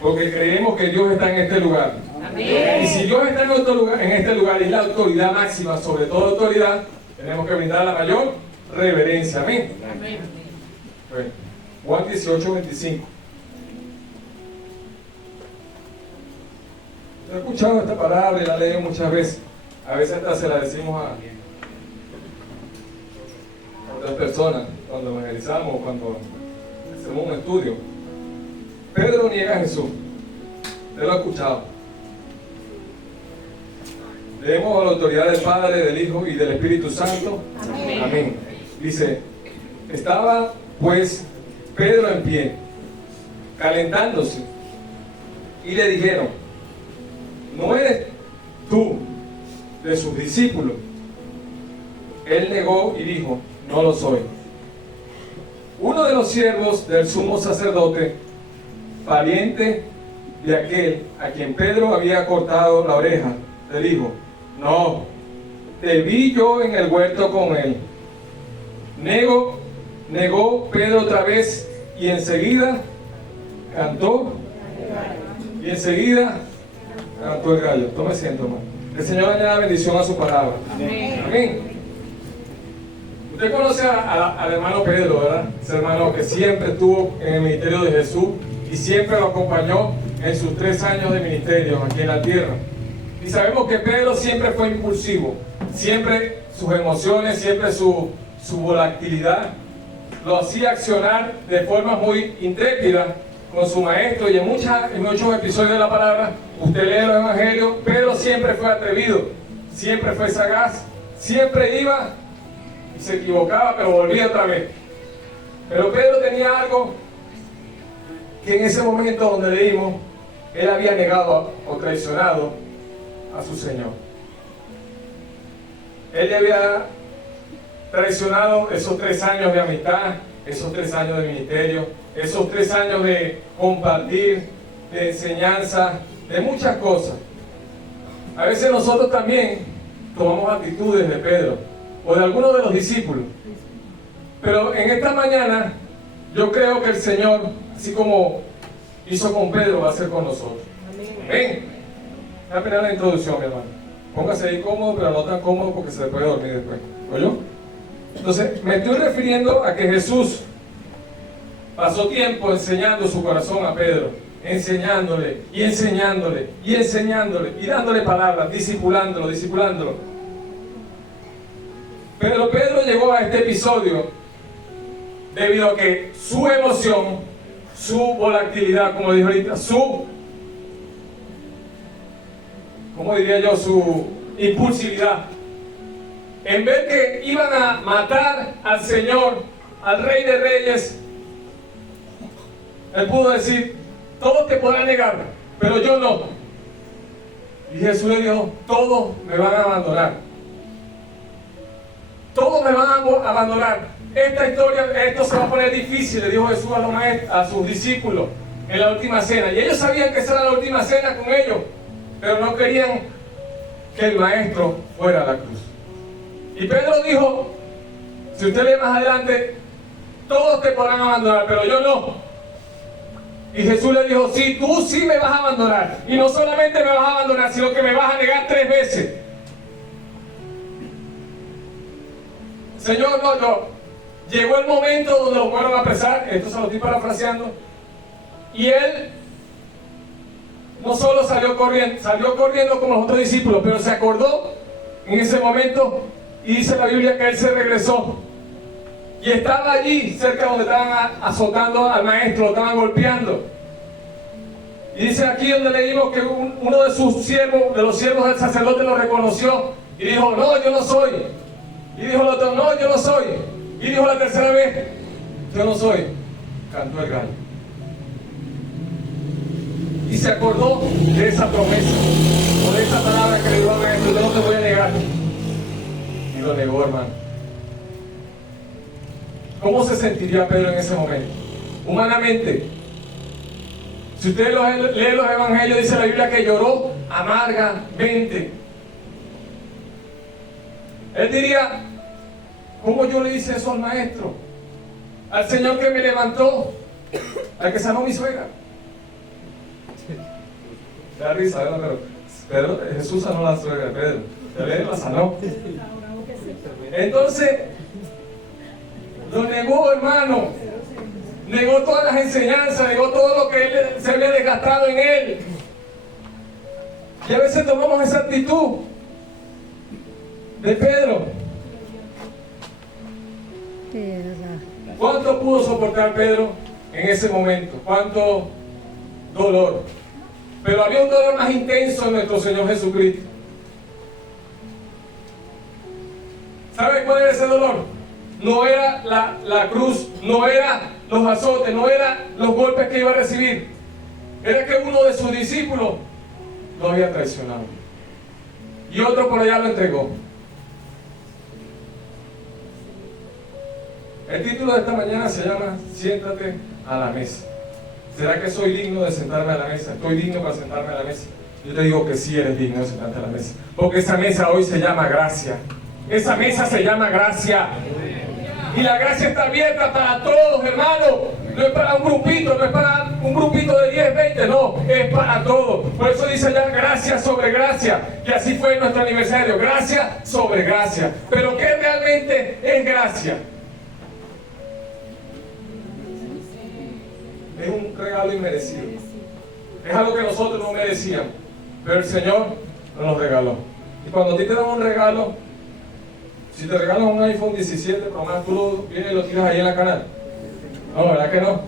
porque creemos que Dios está en este lugar. Amén. Y si Dios está en este lugar y es la autoridad máxima sobre toda autoridad, tenemos que brindar la mayor reverencia. Amén. Amén. Bueno, Juan 18:25. Yo he escuchado esta palabra y la leo muchas veces. A veces hasta se la decimos a otras personas cuando evangelizamos o cuando hacemos un estudio. Pedro niega a Jesús. Usted lo ha escuchado. Leemos a la autoridad del Padre, del Hijo y del Espíritu Santo. Amén. Amén. Dice, estaba pues Pedro en pie, calentándose, y le dijeron, ¿no eres tú de sus discípulos? Él negó y dijo, no lo soy. Uno de los siervos del sumo sacerdote, pariente de aquel a quien Pedro había cortado la oreja, le dijo, no, te vi yo en el huerto con él. Negó Pedro otra vez y enseguida cantó y enseguida cantó el gallo. Tome asiento, hermano. El Señor añada bendición a su palabra. Amén. Amén. Usted conoce al hermano Pedro, ¿verdad? Ese hermano que siempre estuvo en el ministerio de Jesús y siempre lo acompañó en sus 3 años de ministerio aquí en la tierra. Y sabemos que Pedro siempre fue impulsivo, siempre sus emociones, siempre su volatilidad lo hacía accionar de forma muy intrépida con su maestro. Y en muchos episodios de la palabra, usted lee los evangelios, Pedro siempre fue atrevido, siempre fue sagaz, siempre iba y se equivocaba, pero volvía otra vez. Pero Pedro tenía algo que en ese momento donde leímos, él había negado o traicionado a su Señor. Él ya había traicionado esos 3 años de amistad, esos 3 años de ministerio, esos 3 años de compartir, de enseñanza, de muchas cosas. A veces nosotros también tomamos actitudes de Pedro o de algunos de los discípulos. Pero en esta mañana yo creo que el Señor, así como hizo con Pedro, va a hacer con nosotros. Amén. Voy a pedir la introducción, mi hermano. Póngase ahí cómodo, pero no tan cómodo porque se puede dormir después. ¿Oyó? Entonces, me estoy refiriendo a que Jesús pasó tiempo enseñando su corazón a Pedro, enseñándole y enseñándole y enseñándole y dándole palabras, discipulándolo. Pero Pedro llegó a este episodio debido a que su emoción, su volatilidad, como dijo ahorita, su impulsividad, en vez que iban a matar al Señor, al Rey de Reyes, él pudo decir, todos te podrán negar, pero yo no. Y Jesús le dijo, todos me van a abandonar. Todos me van a abandonar. Esta historia, esto se va a poner difícil, le dijo Jesús a sus discípulos en la última cena. Y ellos sabían que esa era la última cena con ellos, pero no querían que el maestro fuera a la cruz. Y Pedro dijo, si usted lee más adelante, todos te podrán abandonar, pero yo no. Y Jesús le dijo, sí, tú sí me vas a abandonar. Y no solamente me vas a abandonar, sino que me vas a negar 3 veces. Señor, no. Llegó el momento donde lo fueron a apresar, esto se lo estoy parafraseando, y él no solo salió corriendo como los otros discípulos, pero se acordó en ese momento, y dice la Biblia que él se regresó y estaba allí cerca donde estaban azotando al maestro, lo estaban golpeando. Y dice aquí donde leímos que uno de sus siervos, de los siervos del sacerdote, lo reconoció y dijo, no, yo no soy. Y dijo el otro, no, yo no soy. Y dijo la tercera vez, yo no soy. Cantó el gallo. Y se acordó de esa promesa, o de esa palabra que le dio a maestro, yo no te voy a negar. Y lo negó, hermano. ¿Cómo se sentiría Pedro en ese momento? Humanamente, si usted lee los evangelios, dice la Biblia que lloró amargamente. Él diría, ¿cómo yo le hice eso al maestro? Al Señor que me levantó, al que sanó mi suegra. Da risa, ¿verdad? Pero Jesús sanó la suegra de Pedro. Pedro la sanó. Entonces, lo negó, hermano. Negó todas las enseñanzas, negó todo lo que él se había desgastado en él. Y a veces tomamos esa actitud de Pedro. ¿Cuánto pudo soportar Pedro en ese momento? ¿Cuánto dolor? Pero había un dolor más intenso en nuestro Señor Jesucristo. ¿Sabe cuál era ese dolor? No era la cruz, no era los azotes, no era los golpes que iba a recibir. Era que uno de sus discípulos lo había traicionado. Y otro por allá lo entregó. El título de esta mañana se llama Siéntate a la mesa. ¿Será que soy digno de sentarme a la mesa? ¿Estoy digno para sentarme a la mesa? Yo te digo que sí eres digno de sentarte a la mesa. Porque esa mesa hoy se llama gracia. Esa mesa se llama gracia. Y la gracia está abierta para todos, hermano. No es para un grupito, no es para un grupito de 10, 20, no. Es para todos. Por eso dice ya gracia sobre gracia. Y así fue nuestro aniversario. Gracia sobre gracia. Pero ¿qué realmente es gracia? Es un regalo inmerecido. Es algo que nosotros no merecíamos. Pero el Señor nos lo regaló. Y cuando a ti te dan un regalo, si te regalan un iPhone 17 Pro Max, tú lo vienes y lo tiras ahí en la canal. No, ¿verdad que no?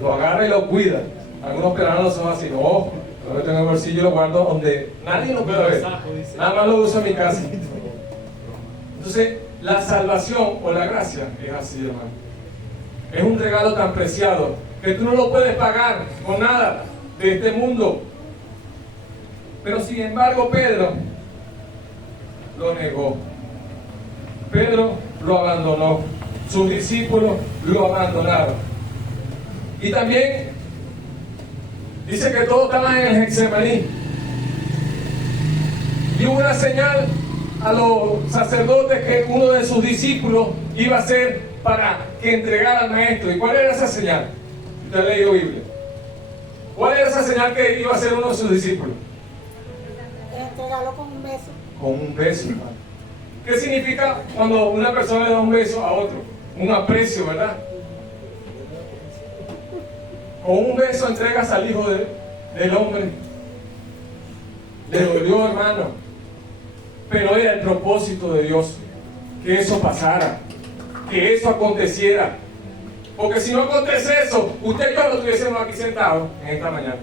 Lo agarra y lo cuida. Algunos peruanos son así, no, lo meto en el bolsillo y lo guardo donde nadie lo puede ver. Nada más lo uso en mi casa. Entonces, la salvación o la gracia es así, hermano. Es un regalo tan preciado que tú no lo puedes pagar con nada de este mundo. Pero sin embargo, Pedro lo negó. Pedro lo abandonó. Sus discípulos lo abandonaron. Y también dice que todos estaban en el Getsemaní. Y hubo una señal a los sacerdotes que uno de sus discípulos iba a hacer para que entregara al maestro. ¿Y cuál era esa señal? Usted ha leído Biblia. ¿Cuál era esa señal que iba a hacer uno de sus discípulos? Entregarlo con un beso. Con un beso, hermano. ¿Qué significa cuando una persona le da un beso a otro? Un aprecio, ¿verdad? Con un beso entregas al Hijo del Hombre. Le dolió, hermano. Pero era el propósito de Dios que eso pasara, que eso aconteciera. Porque si no acontece eso, usted y yo no estuviésemos aquí sentados en esta mañana.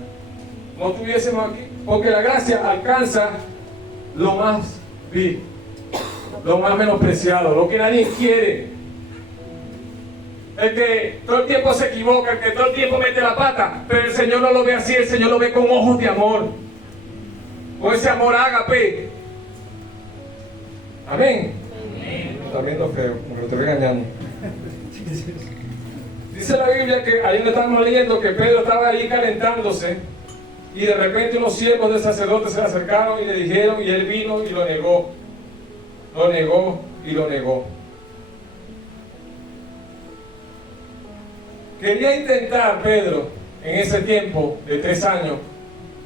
No estuviésemos aquí. Porque la gracia alcanza lo más vil, lo más menospreciado, lo que nadie quiere. El que todo el tiempo se equivoca, el que todo el tiempo mete la pata, pero el Señor no lo ve así, el Señor lo ve con ojos de amor, con ese amor ágape. Amén. Está viendo feo, me lo estoy regañando. Dice la Biblia que ahí le estamos leyendo que Pedro estaba ahí calentándose y de repente unos siervos del sacerdote se le acercaron y le dijeron, y él vino y lo negó. Lo negó y lo negó. Quería intentar Pedro en ese tiempo de 3 años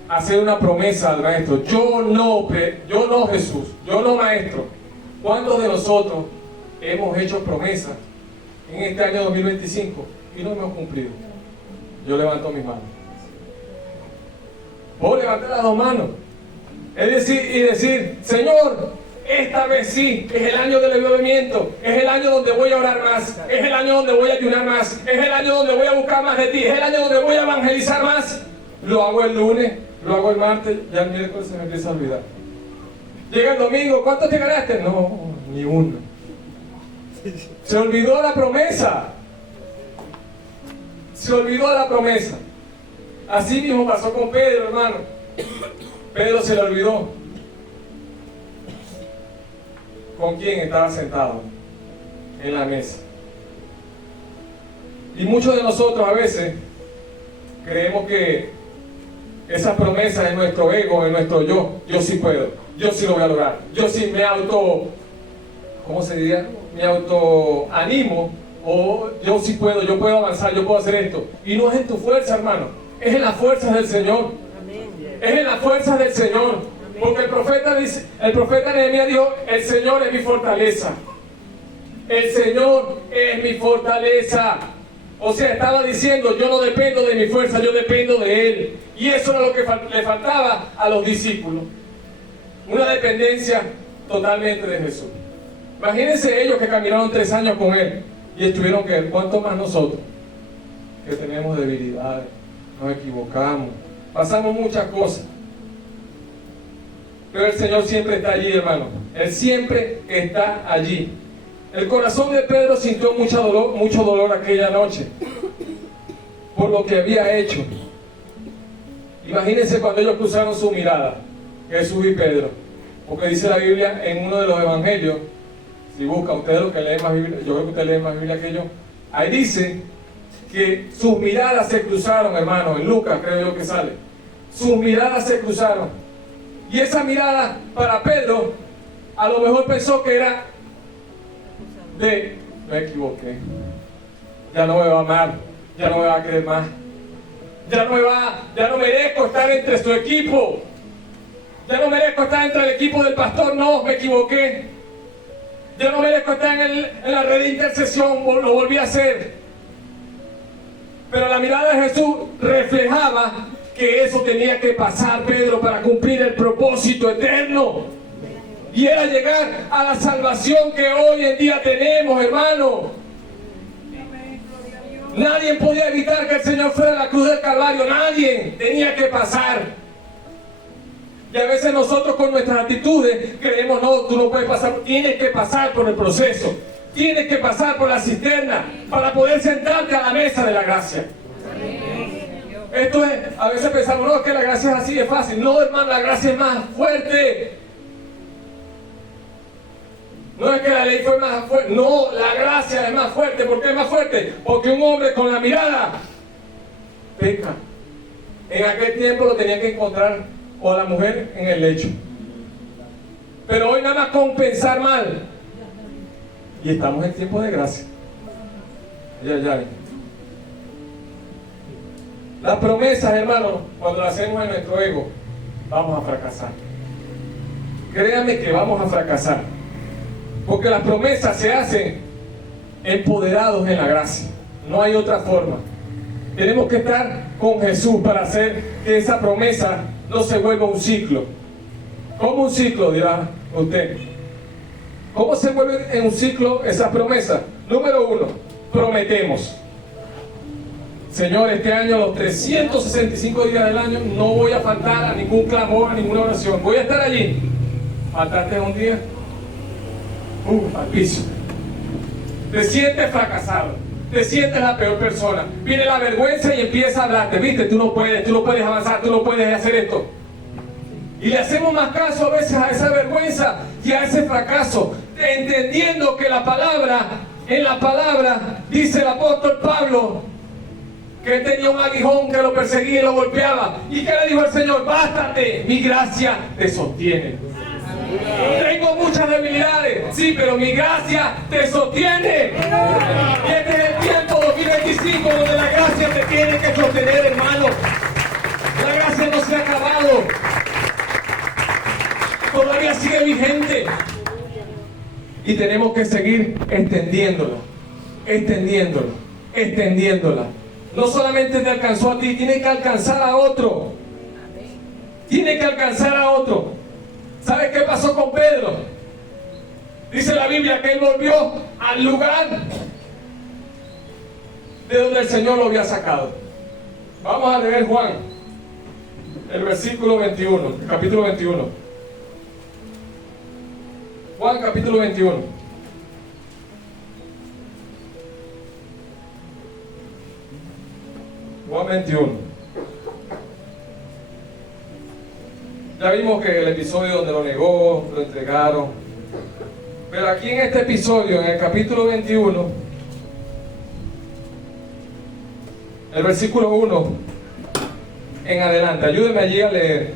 hacer una promesa al maestro. Yo no Jesús, yo no maestro. ¿Cuántos de nosotros hemos hecho promesas en este año 2025 y no hemos cumplido? Yo levanto mis manos. Vos levantás las 2 manos. Es decir, Señor, esta vez sí, es el año del avivamiento, es el año donde voy a orar más, es el año donde voy a ayunar más, es el año donde voy a buscar más de ti, es el año donde voy a evangelizar más. Lo hago el lunes, lo hago el martes, ya el miércoles se me empieza a olvidar. Llega el domingo, ¿cuántos te ganaste? No, ni uno. Se olvidó la promesa. Se olvidó la promesa. Así mismo pasó con Pedro, hermano. Pedro se le olvidó con quién estaba sentado en la mesa. Y muchos de nosotros a veces creemos que esas promesas en nuestro ego, en nuestro yo sí puedo, yo sí lo voy a lograr, yo sí me ¿cómo se diría? Me autoanimo, o yo sí puedo, yo puedo avanzar, yo puedo hacer esto. Y no es en tu fuerza, hermano, es en las fuerzas del Señor. Es en las fuerzas del Señor. Porque el profeta Nehemías dijo, el Señor es mi fortaleza. El Señor es mi fortaleza. O sea, estaba diciendo, yo no dependo de mi fuerza, yo dependo de Él. Y eso era lo que le faltaba a los discípulos. Una dependencia totalmente de Jesús. Imagínense ellos que caminaron 3 años con Él y estuvieron que, ¿cuánto más nosotros? Que tenemos debilidades, nos equivocamos, pasamos muchas cosas. Pero el Señor siempre está allí, hermano. Él siempre está allí. El corazón de Pedro sintió mucho dolor aquella noche por lo que había hecho. Imagínense cuando ellos cruzaron su mirada, Jesús y Pedro. Porque dice la Biblia en uno de los evangelios, si buscan ustedes los que leen más Biblia, yo creo que ustedes leen más Biblia que yo, ahí dice que sus miradas se cruzaron, hermano, en Lucas creo yo que sale. Sus miradas se cruzaron. Y esa mirada para Pedro, a lo mejor pensó que era me equivoqué, ya no me va a amar, ya no me va a querer más, ya no merezco estar entre su equipo, ya no merezco estar entre el equipo del pastor, no, me equivoqué, ya no merezco estar en la red de intercesión, lo volví a hacer. Pero la mirada de Jesús reflejaba que eso tenía que pasar, Pedro, para cumplir el propósito eterno. Y era llegar a la salvación que hoy en día tenemos, hermano. Nadie podía evitar que el Señor fuera a la cruz del Calvario. Nadie. Tenía que pasar. Y a veces nosotros con nuestras actitudes creemos, no, tú no puedes pasar. Tienes que pasar por el proceso. Tienes que pasar por la cisterna para poder sentarte a la mesa de la gracia. Esto es, a veces pensamos, no, que la gracia es así de fácil. No, hermano, la gracia es más fuerte. No es que la ley fue más fuerte, no, la gracia es más fuerte. ¿Por qué es más fuerte? Porque un hombre con la mirada peca. En aquel tiempo lo tenía que encontrar o a la mujer en el lecho. Pero hoy nada más con pensar mal. Y estamos en tiempo de gracia. Ya. Las promesas, hermano, cuando las hacemos en nuestro ego, vamos a fracasar. Créanme que vamos a fracasar. Porque las promesas se hacen empoderados en la gracia. No hay otra forma. Tenemos que estar con Jesús para hacer que esa promesa no se vuelva un ciclo. ¿Cómo un ciclo, dirá usted? ¿Cómo se vuelve en un ciclo esas promesas? Número 1, prometemos. Señor, este año, los 365 días del año, no voy a faltar a ningún clamor, a ninguna oración. Voy a estar allí. ¿Faltaste un día? Al piso. Te sientes fracasado, te sientes la peor persona. Viene la vergüenza y empieza a hablarte. Viste, tú no puedes avanzar, tú no puedes hacer esto. Y le hacemos más caso a veces a esa vergüenza y a ese fracaso, entendiendo que en la palabra dice el apóstol Pablo que tenía un aguijón que lo perseguía y lo golpeaba. ¿Y qué le dijo el Señor? Bástate, mi gracia te sostiene. Tengo muchas debilidades, sí, pero mi gracia te sostiene. Y este es el tiempo 2025 donde la gracia te tiene que sostener, hermano. La gracia no se ha acabado. Todavía sigue vigente. Y tenemos que seguir extendiéndola. No solamente te alcanzó a ti, tiene que alcanzar a otro. ¿Sabes qué pasó con Pedro? Dice la Biblia que él volvió al lugar de donde el Señor lo había sacado. Vamos a leer Juan, el versículo 21, el capítulo 21. Juan capítulo 21. Juan 21. Ya vimos que el episodio donde lo negó, lo entregaron. Pero aquí en este episodio, en el capítulo 21, el versículo 1 en adelante, ayúdenme allí a leer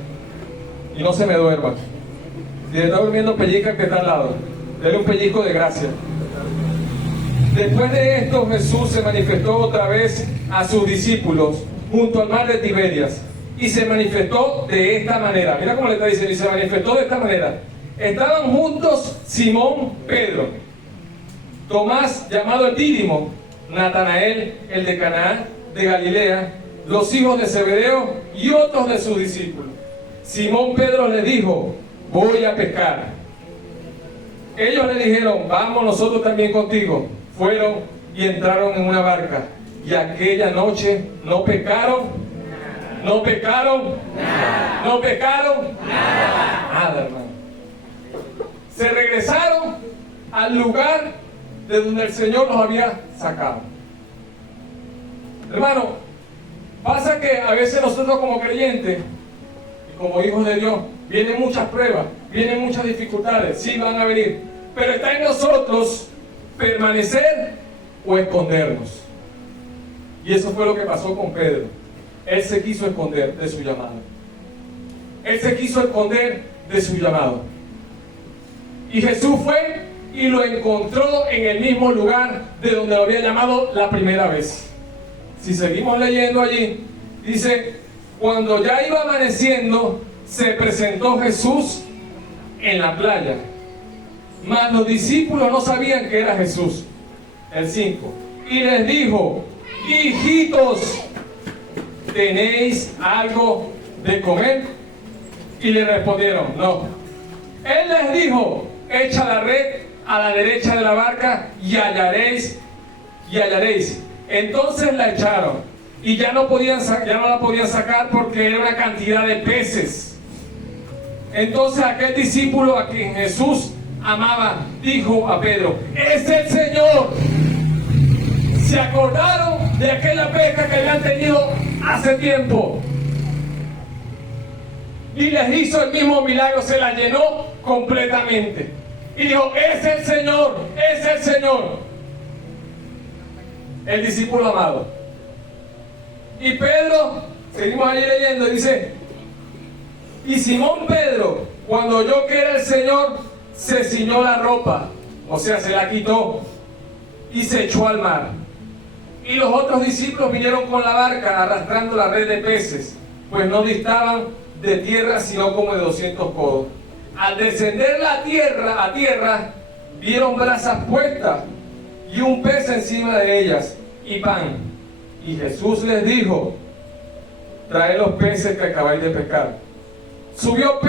y no se me duerma. Si está durmiendo, pellizca el que está al lado, dele un pellizco de gracia. Después de esto, Jesús se manifestó otra vez a sus discípulos junto al mar de Tiberias, y se manifestó de esta manera. Mira cómo le está diciendo, y se manifestó de esta manera. Estaban juntos Simón, Pedro, Tomás, llamado el Dídimo, Natanael, el de Caná de Galilea, los hijos de Zebedeo y otros de sus discípulos. Simón Pedro le dijo: voy a pescar. Ellos le dijeron: vamos nosotros también contigo. Fueron y entraron en una barca, y aquella noche no pecaron, no pecaron, no pecaron nada, hermano. Se regresaron al lugar de donde el Señor los había sacado. Hermano, pasa que a veces nosotros como creyentes y como hijos de Dios, vienen muchas pruebas, vienen muchas dificultades, sí van a venir, pero está en nosotros permanecer o escondernos. Y eso fue lo que pasó con Pedro. Él se quiso esconder de su llamado. Él se quiso esconder de su llamado. Y Jesús fue y lo encontró en el mismo lugar de donde lo había llamado la primera vez. Si seguimos leyendo allí, dice: cuando ya iba amaneciendo, se presentó Jesús en la playa. Mas los discípulos no sabían que era Jesús. El 5. Y les dijo: hijitos, ¿tenéis algo de comer? Y le respondieron: no. Él les dijo: echa la red a la derecha de la barca y hallaréis. Entonces la echaron y ya no la podían sacar porque era una cantidad de peces. Entonces aquel discípulo a quien Jesús amaba dijo a Pedro: es el Señor. Se acordaron de aquella pesca que habían tenido hace tiempo y les hizo el mismo milagro, se la llenó completamente y dijo: es el Señor, es el Señor. El discípulo amado. Y Pedro, seguimos ahí leyendo, dice: y Simón Pedro, cuando oyó que era el Señor, se ciñó la ropa, o sea, se la quitó y se echó al mar. Y los otros discípulos vinieron con la barca arrastrando la red de peces, pues no distaban de tierra sino como de 200 codos. Al descender a tierra, vieron brasas puestas y un pez encima de ellas y pan. Y Jesús les dijo: traed los peces que acabáis de pescar. Subió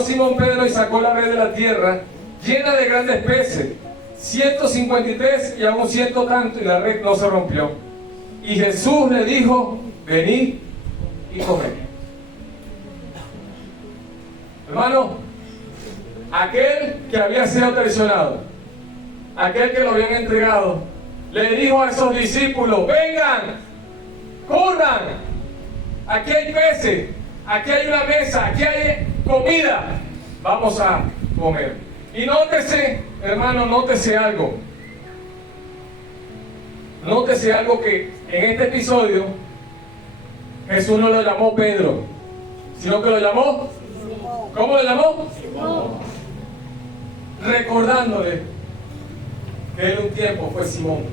Simón Pedro y sacó la red de la tierra llena de grandes peces, 153 y aún 100 tanto, y la red no se rompió. Y Jesús le dijo: venid y comed. Hermano, aquel que había sido traicionado, aquel que lo habían entregado, le dijo a esos discípulos: vengan, corran, aquí hay peces, aquí hay una mesa, aquí hay comida, vamos a comer. Y nótese, hermano, nótese algo que en este episodio Jesús no lo llamó Pedro, sino que lo llamó, ¿cómo lo llamó? Recordándole que él un tiempo fue Simón.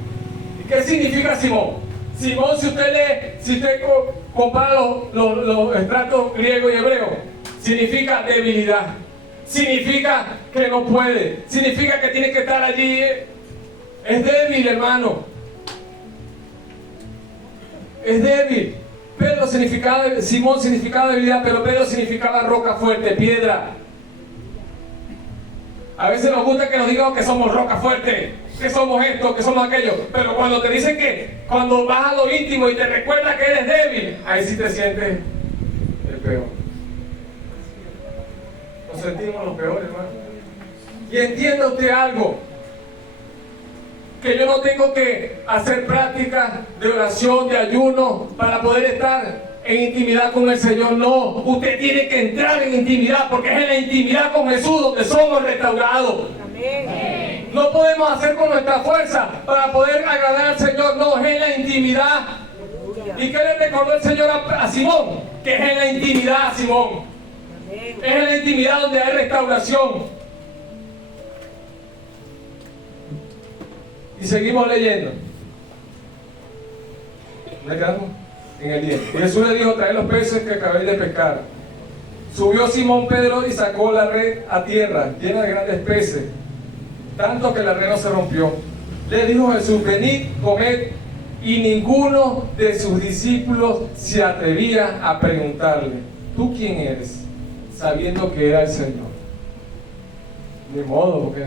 ¿Y qué significa Simón? Simón, si usted compara los estratos griego y hebreo, significa debilidad, significa que no puede, significa que tiene que estar allí, es débil, hermano, es débil. Simón significaba debilidad, pero Pedro significaba roca fuerte, piedra. A veces nos gusta que nos digan que somos roca fuerte, que somos esto, que somos aquello, pero cuando te dicen que cuando vas a lo íntimo y te recuerdas que eres débil, ahí sí te sientes el peor. Nos sentimos los peores, hermano. Y entienda usted algo, que yo no tengo que hacer prácticas de oración, de ayuno para poder estar en intimidad con el Señor. No, usted tiene que entrar en intimidad, porque es en la intimidad con Jesús donde somos restaurados. Amén. No podemos hacer con nuestra fuerza para poder agradar al Señor, no, es en la intimidad. ¿Y qué le recordó el Señor a Simón? Que es en la intimidad, Simón. Es en la intimidad donde hay restauración. Y seguimos leyendo. ¿Dónde quedamos? en el día. Y Jesús le dijo, trae los peces que acabéis de pescar. Subió Simón Pedro y sacó la red a tierra, llena de grandes peces, tanto que la red no se rompió. Le dijo Jesús, venid, comed, y ninguno de sus discípulos se atrevía a preguntarle, ¿tú quién eres? Sabiendo que era el Señor. De modo, porque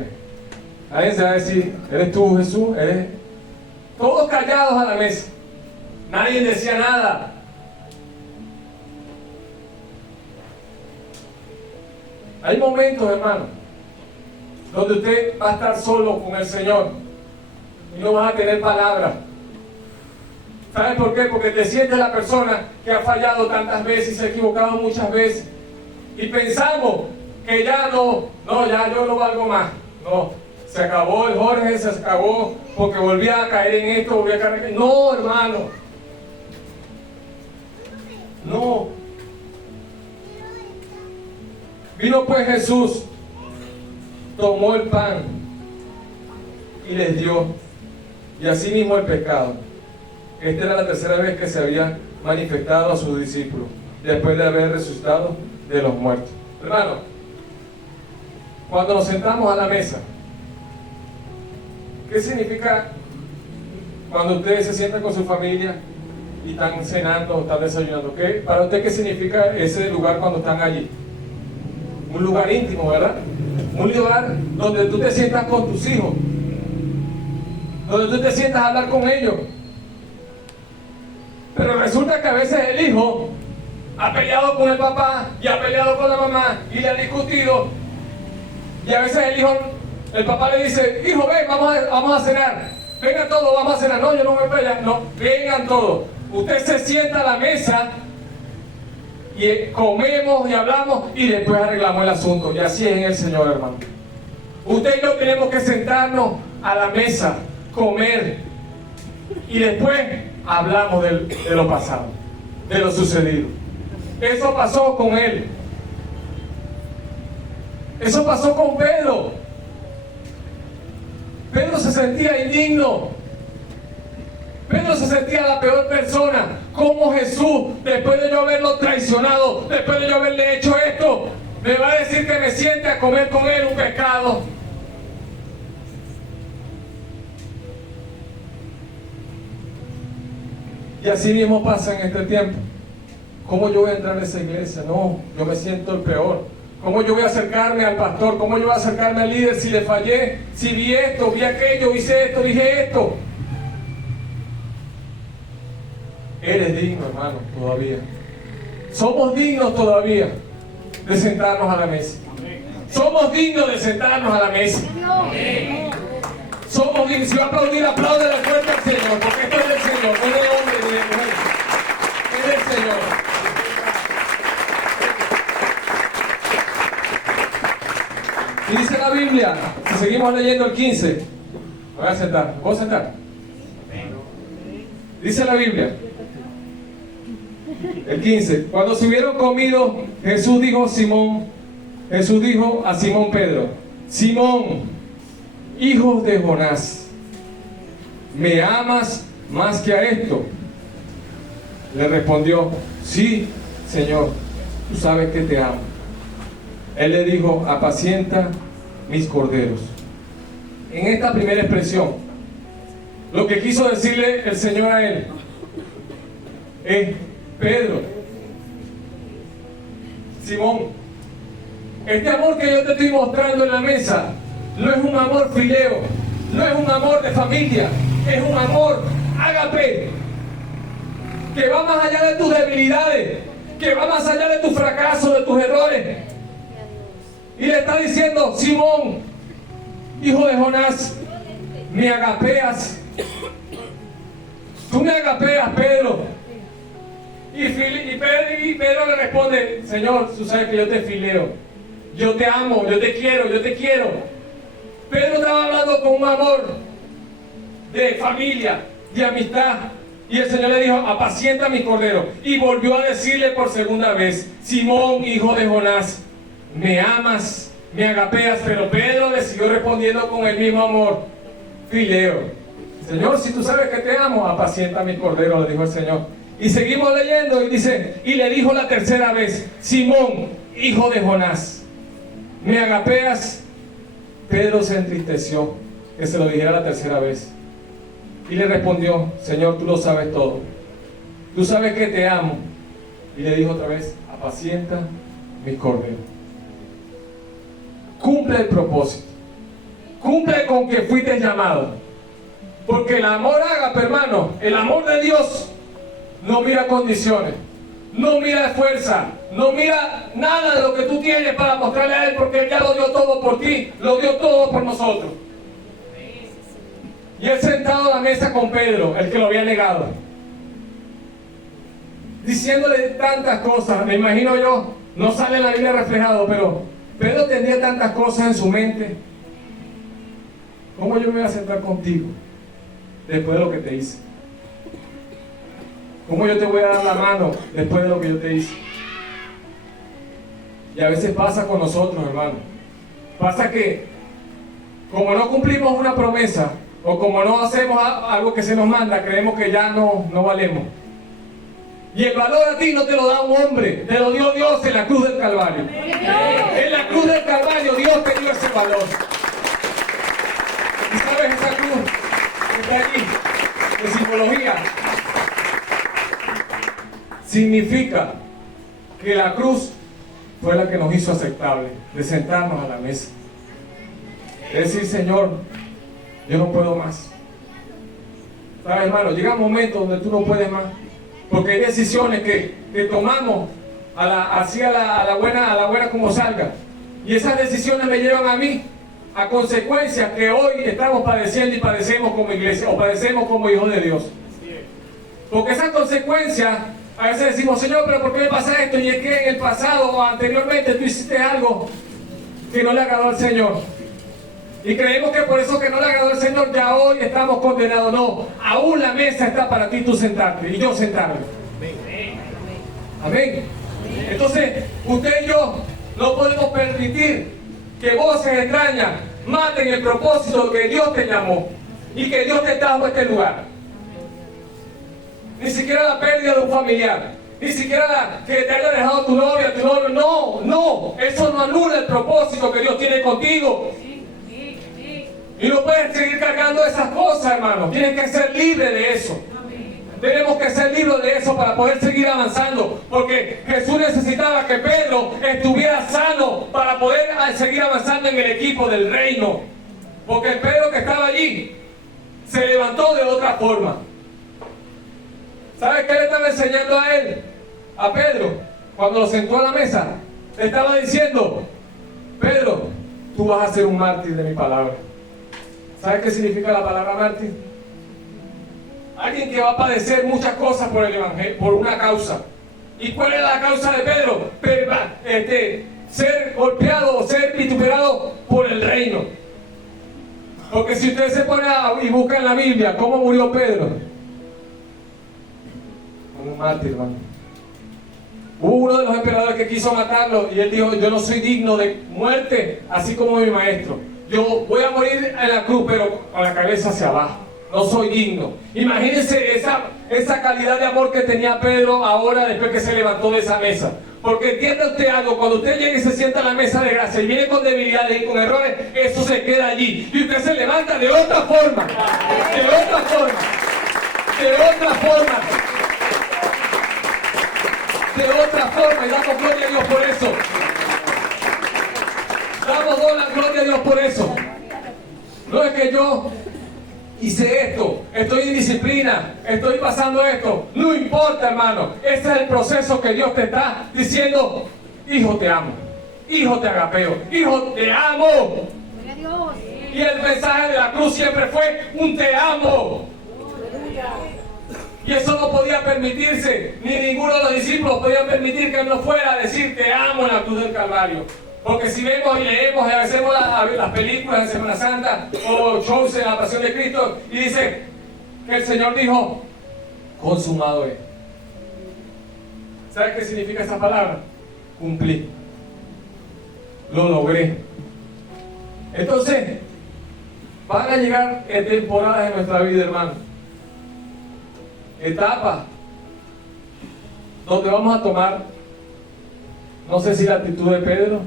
nadie se va a decir, ¿eres tú, Jesús? ¿Eres? Todos callados a la mesa. Nadie decía nada. Hay momentos, hermano, donde usted va a estar solo con el Señor y no vas a tener palabras. ¿Sabes por qué? Porque te sientes la persona que ha fallado tantas veces y se ha equivocado muchas veces. Y pensamos que ya ya yo no valgo más. No, se acabó el Jorge, se acabó porque volví a caer en esto, volví a caer en esto. No, hermano. No. Vino pues Jesús, tomó el pan y les dio, y asimismo el pescado. Esta era la tercera vez que se había manifestado a sus discípulos, después de haber resucitado de los muertos. Hermano, cuando nos sentamos a la mesa, ¿qué significa cuando ustedes se sientan con su familia y están cenando, están desayunando? ¿Qué? Para usted, ¿qué significa ese lugar cuando están allí? Un lugar íntimo, ¿verdad? Un lugar donde tú te sientas con tus hijos, donde tú te sientas a hablar con ellos. Pero resulta que a veces el hijo ha peleado con el papá y ha peleado con la mamá y le ha discutido. Y a veces el papá le dice, hijo, ven, vamos a cenar. Vengan todos, vamos a cenar. No, yo no voy para allá. No, vengan todos. Usted se sienta a la mesa y comemos y hablamos y después arreglamos el asunto. Y así es en el Señor, hermano. Usted y yo tenemos que sentarnos a la mesa, comer y después hablamos de lo pasado, de lo sucedido. Eso pasó con él. Eso pasó con Pedro. Pedro se sentía indigno. Pedro se sentía la peor persona. Como Jesús, después de yo haberlo traicionado, después de yo haberle hecho esto, me va a decir que me siente a comer con él un pescado. Y así mismo pasa en este tiempo. ¿Cómo yo voy a entrar a esa iglesia? No, yo me siento el peor. ¿Cómo yo voy a acercarme al pastor? ¿Cómo yo voy a acercarme al líder si le fallé? Si vi esto, vi aquello, hice esto, dije esto. Eres digno, hermano, todavía. Somos dignos todavía de sentarnos a la mesa. Somos dignos de sentarnos a la mesa. Somos dignos. Si va a aplaudir, aplaude la fuerza al Señor, porque esto es del Señor, no es de hombre ni de mujer. Es del Señor. Y dice la Biblia, si seguimos leyendo el 15, me voy a sentar. ¿Puedo sentar? Dice la Biblia, el 15, cuando se hubieron comido, Jesús dijo a Simón Pedro, Simón, hijo de Jonás, ¿me amas más que a esto? Le respondió, sí, Señor, tú sabes que te amo. Él le dijo, apacienta mis corderos. En esta primera expresión, lo que quiso decirle el Señor a él es, Pedro, Simón, este amor que yo te estoy mostrando en la mesa no es un amor fileo, no es un amor de familia, es un amor ágape, que va más allá de tus debilidades, que va más allá de tus fracasos, de tus errores. Y le está diciendo, Simón, hijo de Jonás, me agapeas. Tú me agapeas, Pedro. Y Pedro le responde, Señor, tú sabes que yo te fileo. Yo te amo, yo te quiero, yo te quiero. Pedro estaba hablando con un amor de familia, de amistad. Y el Señor le dijo, apacienta mis corderos. Y volvió a decirle por segunda vez, Simón, hijo de Jonás, me amas, me agapeas. Pero Pedro le siguió respondiendo con el mismo amor, fileo. Señor, si tú sabes que te amo, apacienta mis corderos, le dijo el Señor. Y seguimos leyendo y dice, y le dijo la tercera vez, Simón, hijo de Jonás, ¿me agapeas? Pedro se entristeció que se lo dijera la tercera vez. Y le respondió, Señor, tú lo sabes todo. Tú sabes que te amo. Y le dijo otra vez, apacienta mis corderos. Cumple el propósito. Cumple con que fuiste llamado. Porque el amor ágape, hermano, el amor de Dios no mira condiciones, no mira fuerza, no mira nada de lo que tú tienes para mostrarle a Él, porque Él ya lo dio todo por ti, lo dio todo por nosotros. Y Él sentado a la mesa con Pedro, el que lo había negado, diciéndole tantas cosas. Me imagino yo, no sale en la Biblia reflejado, pero Pedro tenía tantas cosas en su mente. ¿Cómo yo me voy a sentar contigo después de lo que te hice? ¿Cómo yo te voy a dar la mano después de lo que yo te hice? Y a veces pasa con nosotros, hermano. Pasa que como no cumplimos una promesa, o como no hacemos algo que se nos manda, creemos que ya no valemos. Y el valor a ti no te lo da un hombre, te lo dio Dios en la cruz del Calvario. En la cruz del Calvario Dios te dio ese valor. ¿Y sabes esa cruz que está allí? De simbología. Significa que la cruz fue la que nos hizo aceptable, de sentarnos a la mesa. Es decir, Señor, yo no puedo más. ¿Sabes, hermano? Llega un momento donde tú no puedes más. Porque hay decisiones que tomamos a la buena como salga. Y esas decisiones me llevan a mí a consecuencias que hoy estamos padeciendo y padecemos como iglesia, o padecemos como hijos de Dios. Porque esas consecuencias, a veces decimos, Señor, pero ¿por qué me pasa esto? Y es que en el pasado o anteriormente tú hiciste algo que no le agradó al Señor. Y creemos que por eso que no le agradó al Señor ya hoy estamos condenados. No, aún la mesa está para ti, tú sentarte y yo sentarme. Amén. Entonces, usted y yo no podemos permitir que voces extrañas maten el propósito que Dios te llamó y que Dios te trajo a este lugar. Ni siquiera la pérdida de un familiar, ni siquiera que te haya dejado tu novia, tu novio. No, eso no anula el propósito que Dios tiene contigo. Y no puedes seguir cargando esas cosas, hermano. Tienes que ser libre de eso. Tenemos que ser libres de eso para poder seguir avanzando. Porque Jesús necesitaba que Pedro estuviera sano para poder seguir avanzando en el equipo del reino. Porque el Pedro que estaba allí se levantó de otra forma. ¿Sabes qué le estaba enseñando a él? A Pedro, cuando lo sentó a la mesa, le estaba diciendo, Pedro, tú vas a ser un mártir de mi palabra. ¿Sabes qué significa la palabra mártir? Alguien que va a padecer muchas cosas por el evangelio, por una causa. ¿Y cuál era la causa de Pedro? Ser golpeado o ser vituperado por el reino. Porque si usted se pone y busca en la Biblia cómo murió Pedro, como un mártir, hermano. Hubo uno de los emperadores que quiso matarlo y él dijo, yo no soy digno de muerte, así como mi maestro. Yo voy a morir en la cruz, pero con la cabeza hacia abajo. No soy digno. Imagínense esa calidad de amor que tenía Pedro ahora después que se levantó de esa mesa. Porque entienda usted algo, cuando usted llega y se sienta a la mesa de gracia y viene con debilidades y con errores, eso se queda allí. Y usted se levanta de otra forma. De otra forma. De otra forma. De otra forma. Y damos gloria a Dios por eso. Damos gloria a Dios por eso. No es que yo hice esto, estoy en disciplina, estoy pasando esto. No importa, hermano. Ese es el proceso que Dios te está diciendo. Hijo, te amo. Hijo, te agapeo. Hijo, te amo. Y el mensaje de la cruz siempre fue un te amo. Y eso no podía permitirse. Ni ninguno de los discípulos podía permitir que él no fuera a decir te amo en la cruz del Calvario. Porque si vemos y leemos y hacemos las películas de Semana Santa o shows en la Pasión de Cristo y dice que el Señor dijo, consumado es. ¿Sabes qué significa esa palabra? Cumplí. Lo logré. Entonces, van a llegar temporadas en nuestra vida, hermano. Etapas donde vamos a tomar, no sé si la actitud de Pedro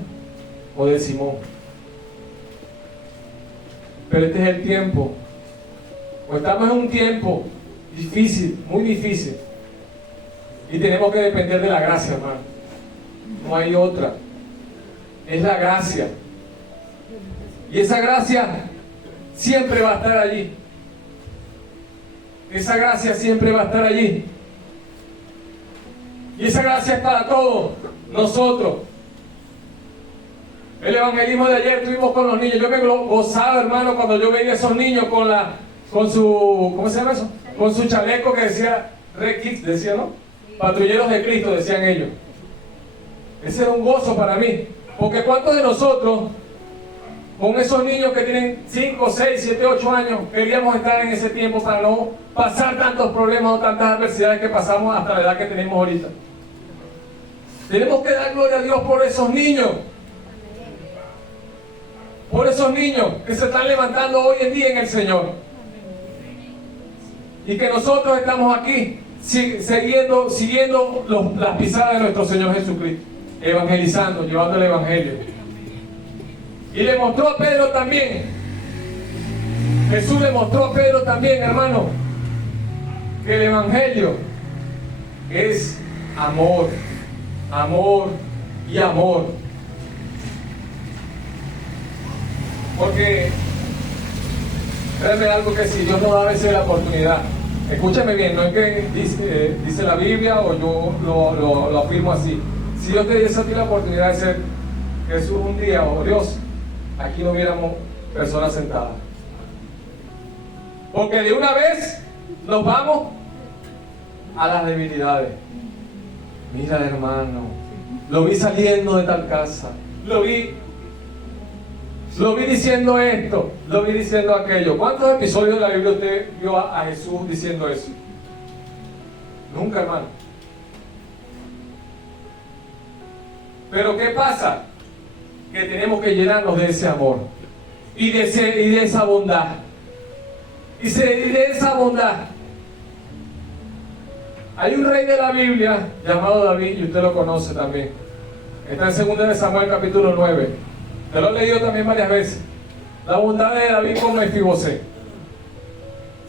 o de Simón. Pero este es el tiempo. O estamos en un tiempo difícil, muy difícil. Y tenemos que depender de la gracia, hermano. No hay otra. Es la gracia. Y esa gracia siempre va a estar allí. Esa gracia siempre va a estar allí. Y esa gracia es para todos nosotros. El evangelismo de ayer estuvimos con los niños. Yo me gozaba, hermano, cuando yo veía a esos niños con su, ¿cómo se llama eso? Con su chaleco que decía Red Kids, decía, ¿no? Patrulleros de Cristo, decían ellos. Ese era un gozo para mí. Porque ¿cuántos de nosotros, con esos niños que tienen 5, 6, 7, 8 años, queríamos estar en ese tiempo para no pasar tantos problemas o tantas adversidades que pasamos hasta la edad que tenemos ahorita? Tenemos que dar gloria a Dios por esos niños. Por esos niños que se están levantando hoy en día en el Señor. Y que nosotros estamos aquí siguiendo las pisadas de nuestro Señor Jesucristo. Evangelizando, llevando el Evangelio. Y le mostró a Pedro también. Jesús le mostró a Pedro también, hermano, que el Evangelio es amor. Amor y amor. Porque créanme algo, que si Dios nos da a veces la oportunidad, escúchame bien, no es que dice la Biblia o yo lo afirmo así. Si Dios te diese a ti la oportunidad de ser Jesús un día o Dios, aquí no hubiéramos personas sentadas. Porque de una vez nos vamos a las debilidades. Mira, hermano, lo vi saliendo de tal casa, lo vi diciendo esto, lo vi diciendo aquello. ¿Cuántos episodios de la Biblia usted vio a Jesús diciendo eso? Nunca, hermano. Pero ¿qué pasa? Que tenemos que llenarnos de ese amor y de esa bondad. Y de esa bondad. Hay un rey de la Biblia llamado David, y usted lo conoce también. Está en 2 de Samuel capítulo 9. Te lo he leído también varias veces. La bondad de David con Mefibosé.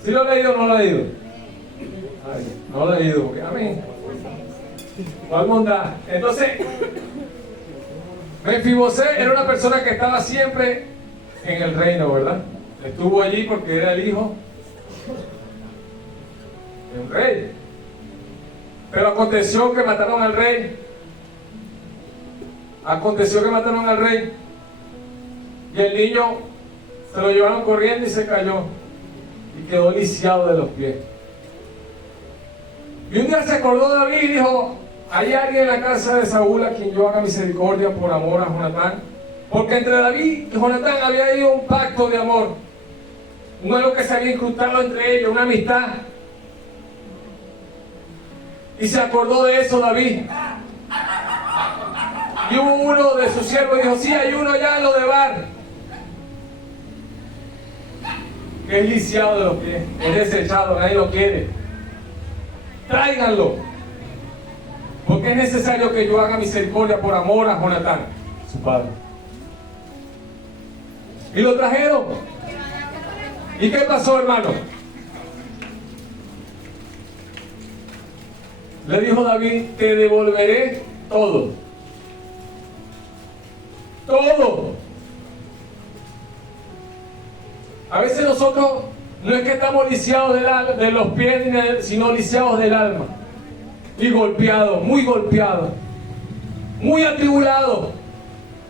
¿Sí lo he leído o no lo he leído? Ay, no lo he leído, porque a mí. ¿Cuál bondad? Entonces, Mefibosé era una persona que estaba siempre en el reino, ¿verdad? Estuvo allí porque era el hijo de un rey. Pero aconteció que mataron al rey. Y el niño se lo llevaron corriendo y se cayó. Y quedó lisiado de los pies. Y un día se acordó David y dijo: hay alguien en la casa de Saúl a quien yo haga misericordia por amor a Jonatán. Porque entre David y Jonatán había habido un pacto de amor. Algo que se había incrustado entre ellos, una amistad. Y se acordó de eso David. Y hubo uno de sus siervos y dijo: sí, hay uno allá en lo de Bar, que es lisiado de los pies, es desechado, nadie lo quiere. Tráiganlo, porque es necesario que yo haga misericordia por amor a Jonatán, su padre. Y lo trajeron. ¿Y qué pasó, hermano? Le dijo David: te devolveré todo. Todo. A veces nosotros no es que estamos lisiados de los pies, sino lisiados del alma. Y golpeados, muy atribulados.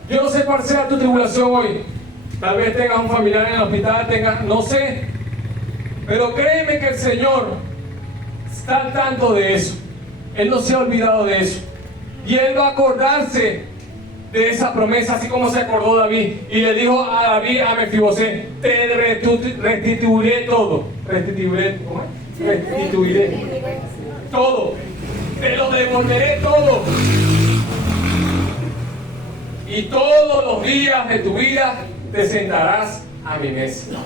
Yo no sé cuál sea tu tribulación hoy. Tal vez tengas un familiar en el hospital, no sé. Pero créeme que el Señor está al tanto de eso. Él no se ha olvidado de eso. Y Él va a acordarse de esa promesa, así como se acordó David. Y le dijo a David, a Mefibosé: te restituiré todo. Restituiré todo. Te lo devolveré todo. Y todos los días de tu vida te sentarás a mi mesa.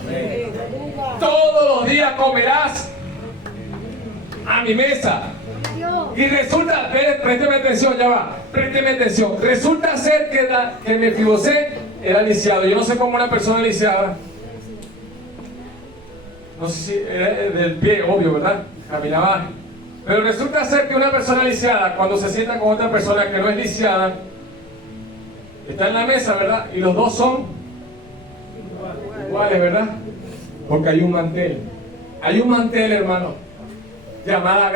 Todos los días comerás a mi mesa. Y resulta, présteme atención, ya va, présteme atención. Resulta ser que Mefiboset era lisiado. Yo no sé cómo una persona lisiada, no sé si era del pie, obvio, ¿verdad? Caminaba. Pero resulta ser que una persona lisiada, cuando se sienta con otra persona que no es lisiada, está en la mesa, ¿verdad? Y los dos son iguales, ¿verdad? Porque hay un mantel. Hay un mantel, hermano, llamado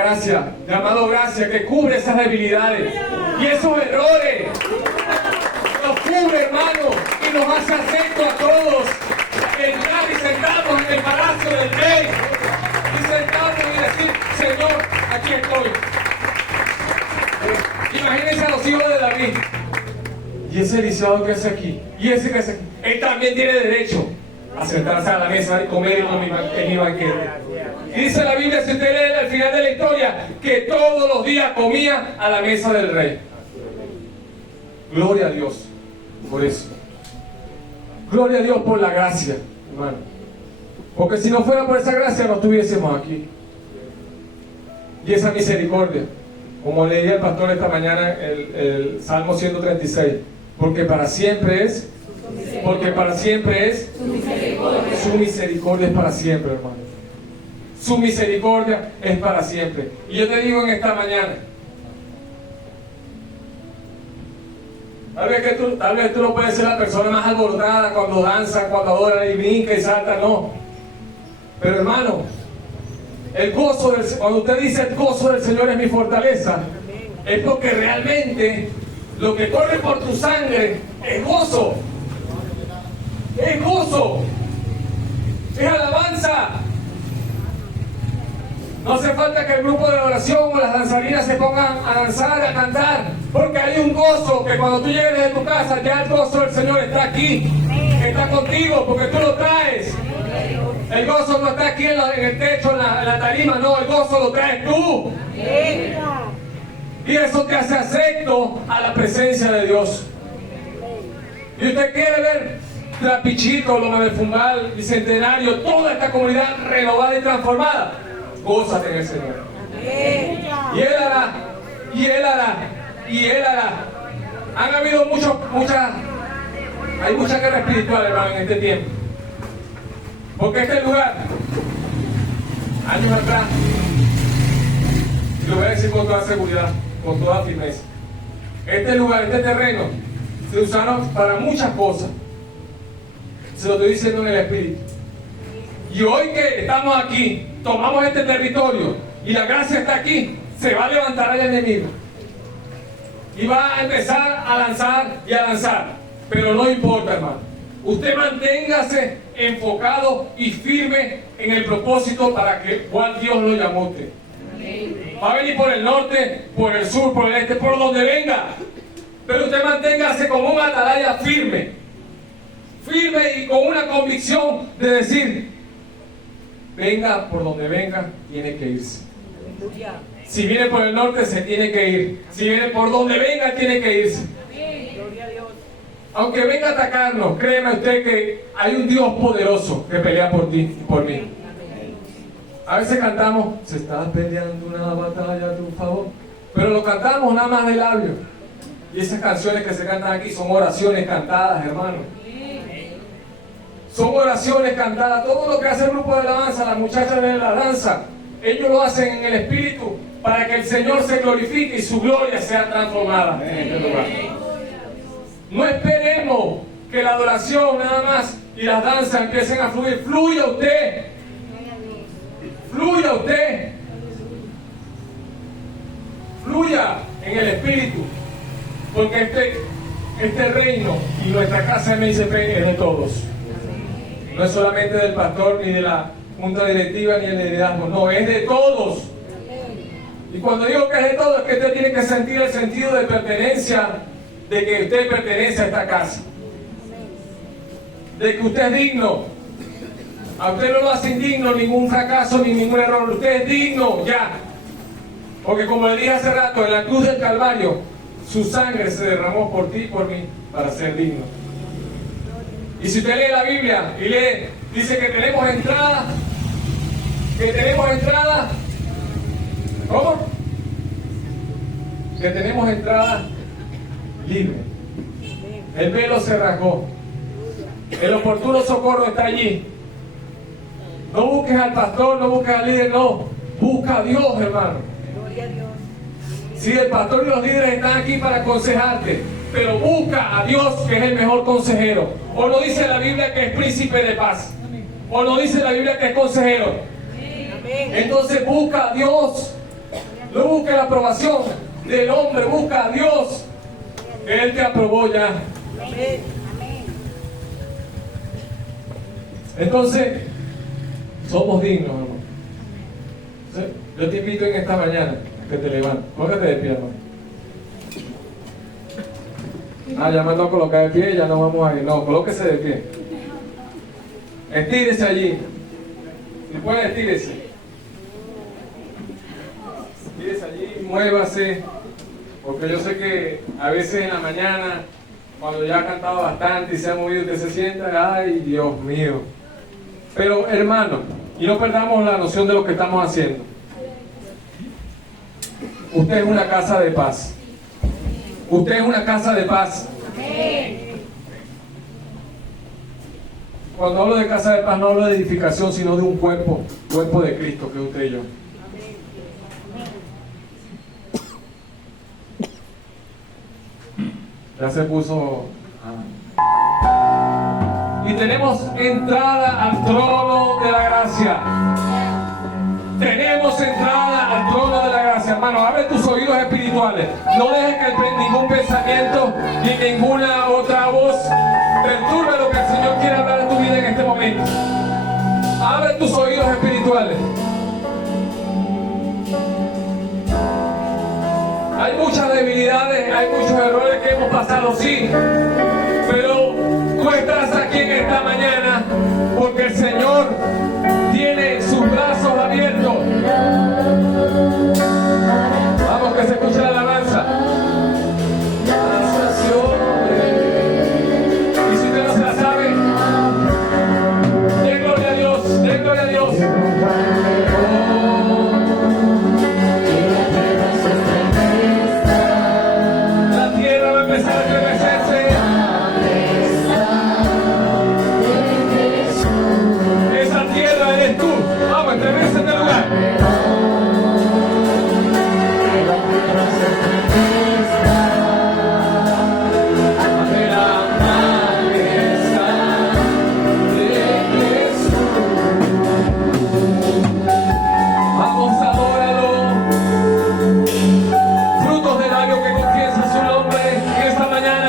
gracia, que cubre esas debilidades y esos errores. Nos cubre, hermano, y nos hace acepto a todos. Entrar y sentarnos en el palacio del rey. Y sentarnos y decir, Señor, aquí estoy. Imagínense a los hijos de David. Y ese lisiado que hace aquí, y ese que hace aquí, él también tiene derecho a sentarse a la mesa y comer en mi banquete. Y dice la Biblia, si usted lee al final de la historia, que todos los días comía a la mesa del rey. Gloria a Dios por eso. Gloria a Dios por la gracia, hermano. Porque si no fuera por esa gracia, no estuviésemos aquí. Y esa misericordia, como leía el pastor esta mañana, el Salmo 136, porque para siempre es, su misericordia es para siempre, hermano. Su misericordia es para siempre. Y yo te digo en esta mañana, tal vez tú no puedes ser la persona más alborotada cuando danza, cuando adora y brinca y salta, no. Pero hermano, cuando usted dice el gozo del Señor es mi fortaleza, es porque realmente lo que corre por tu sangre es gozo. Es gozo. Es alabanza. No hace falta que el grupo de oración o las danzarinas se pongan a danzar, a cantar, porque hay un gozo que cuando tú llegues de tu casa, ya el gozo del Señor está aquí, está contigo, porque tú lo traes. El gozo no está aquí en el techo, en la tarima, no, el gozo lo traes tú. Y eso te hace acepto a la presencia de Dios. Y usted quiere ver Trapichito, Loma del Fumbal, Bicentenario, toda esta comunidad renovada y transformada. Gózate en el Señor. Y Él hará, y Él hará, y Él hará. Han habido hay mucha guerra espiritual, hermano, en este tiempo. Porque este lugar, años atrás, y lo voy a decir con toda seguridad, con toda firmeza, este lugar, este terreno, se usaron para muchas cosas. Se lo estoy diciendo en el Espíritu. Y hoy que estamos aquí, tomamos este territorio y la gracia está aquí, se va a levantar el enemigo y va a empezar a lanzar y a lanzar. Pero no importa, hermano, usted manténgase enfocado y firme en el propósito para que cual Dios lo llamó a usted. Va a venir por el norte, por el sur, por el este, por donde venga, pero usted manténgase como un atalaya firme y con una convicción de decir, venga por donde venga, tiene que irse. Si viene por el norte, se tiene que ir. Si viene por donde venga, tiene que irse. Aunque venga a atacarnos, créeme usted que hay un Dios poderoso que pelea por ti y por mí. A veces cantamos, se está peleando una batalla a tu favor, pero lo cantamos nada más de labios. Y esas canciones que se cantan aquí son oraciones cantadas, hermano. Son oraciones cantadas. Todo lo que hace el grupo de alabanza, las muchachas de la danza, ellos lo hacen en el Espíritu para que el Señor se glorifique y su gloria sea transformada en este lugar. No esperemos que la adoración nada más y las danzas empiecen a fluir. Fluya usted. Fluya usted. Fluya en el Espíritu. Porque este reino y nuestra casa MICP es de todos. No es solamente del pastor, ni de la junta directiva, ni del liderazgo. No, es de todos. Y cuando digo que es de todos, es que usted tiene que sentir el sentido de pertenencia, de que usted pertenece a esta casa. De que usted es digno. A usted no lo hace indigno ningún fracaso ni ningún error. Usted es digno ya. Porque como le dije hace rato, en la cruz del Calvario, su sangre se derramó por ti y por mí para ser digno. Y si usted lee la Biblia y lee, dice que tenemos entrada. ¿Cómo? que tenemos entrada libre. El velo se rasgó. El oportuno socorro está allí. No busques al pastor, no busques al líder, no. Busca a Dios, hermano. Gloria a Dios. Sí, el pastor y los líderes están aquí para aconsejarte, pero busca a Dios, que es el mejor consejero. ¿O no dice la Biblia que es príncipe de paz? ¿O no dice la Biblia que es consejero? Amén. Entonces busca a Dios. No busque la aprobación del hombre, busca a Dios, que Él te aprobó ya. Amén. Amén. Entonces, somos dignos, hermano. ¿Sí? Yo te invito en esta mañana que te levantes. Cógete de pie, hermano. Ya me tengo que colocar de pie, ya no vamos a ir. No, colóquese de pie. Estírese allí. Si puede, estírese. Estírese allí, muévase. Porque yo sé que a veces en la mañana, cuando ya ha cantado bastante y se ha movido, usted se sienta, ay, Dios mío. Pero, hermano, y no perdamos la noción de lo que estamos haciendo. Usted es una casa de paz. Usted es una casa de paz. Cuando hablo de casa de paz, no hablo de edificación, sino de un cuerpo de Cristo, que es usted y yo. Ya se puso. Y tenemos entrada al trono de la gracia. Tenemos entrada al trono de la gracia. Hermano, abre tus oídos espirituales. No dejes que ningún pensamiento ni ninguna otra voz perturbe lo que el Señor quiere hablar en tu vida en este momento. Abre tus oídos espirituales. Hay muchas debilidades, hay muchos errores que hemos pasado, sí. Pero tú estás aquí en esta mañana porque el Señor tiene sus brazos abiertos. Vamos, que se escuche la alabanza. Y si usted no se la sabe, den gloria a Dios, den gloria a Dios. La tierra va a empezar a estremecerse. Esa tierra eres tú. Vamos, estremece este lugar. Vamos, adóralo. Frutos de labios que confiesan su nombre en esta mañana.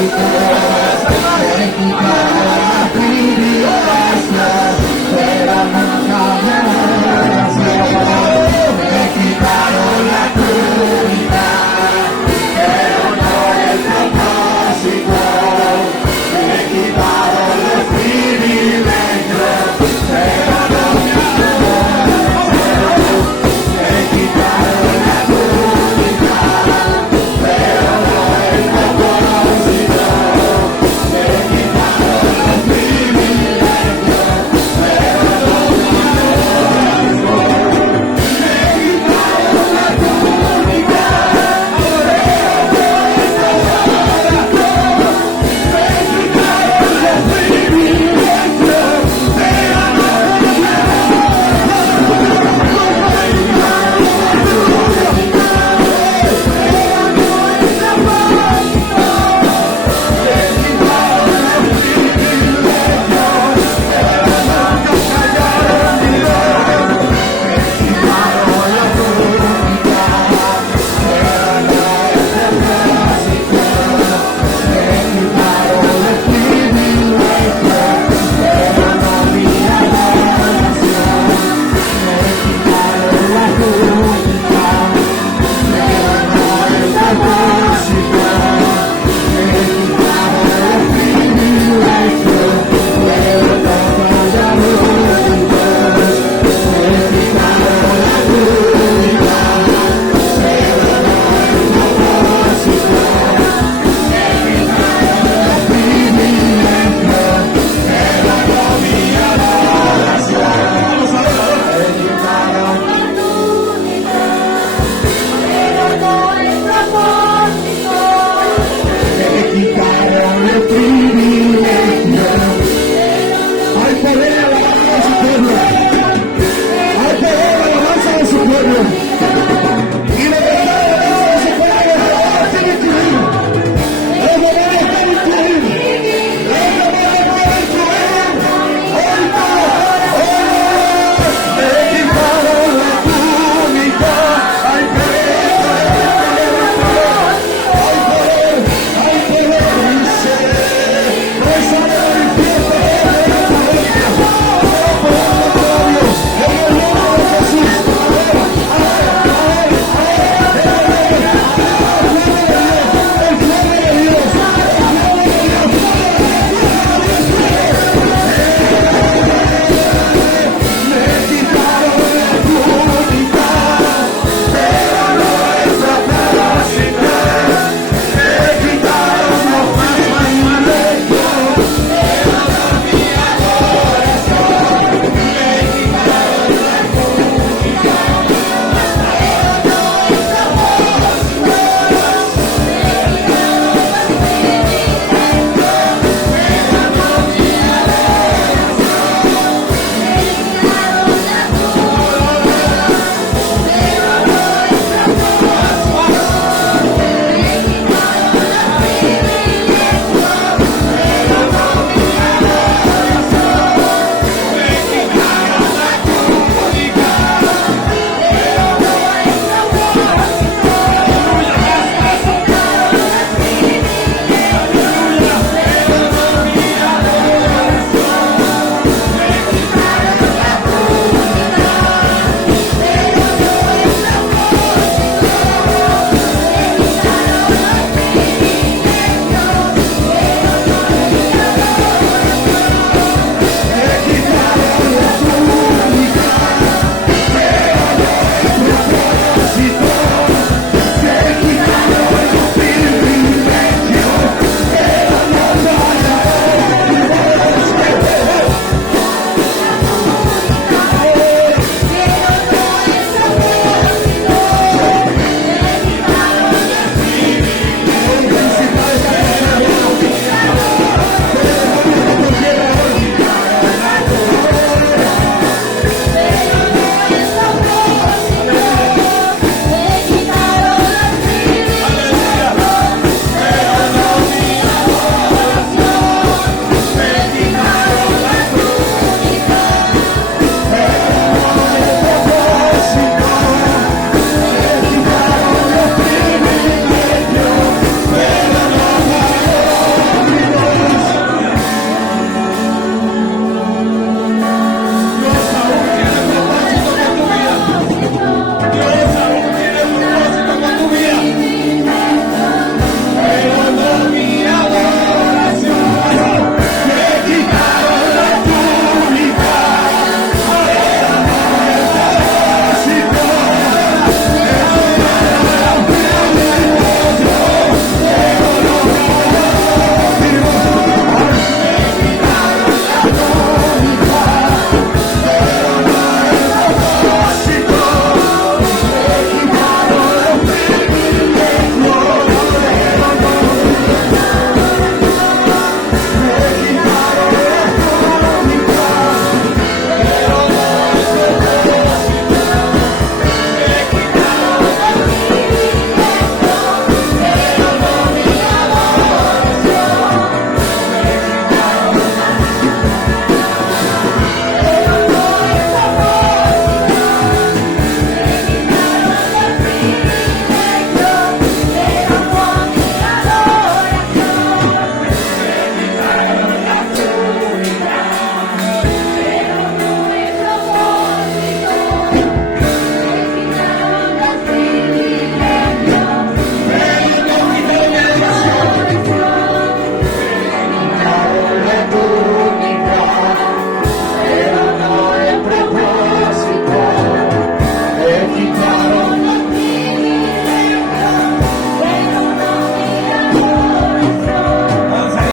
Gracias.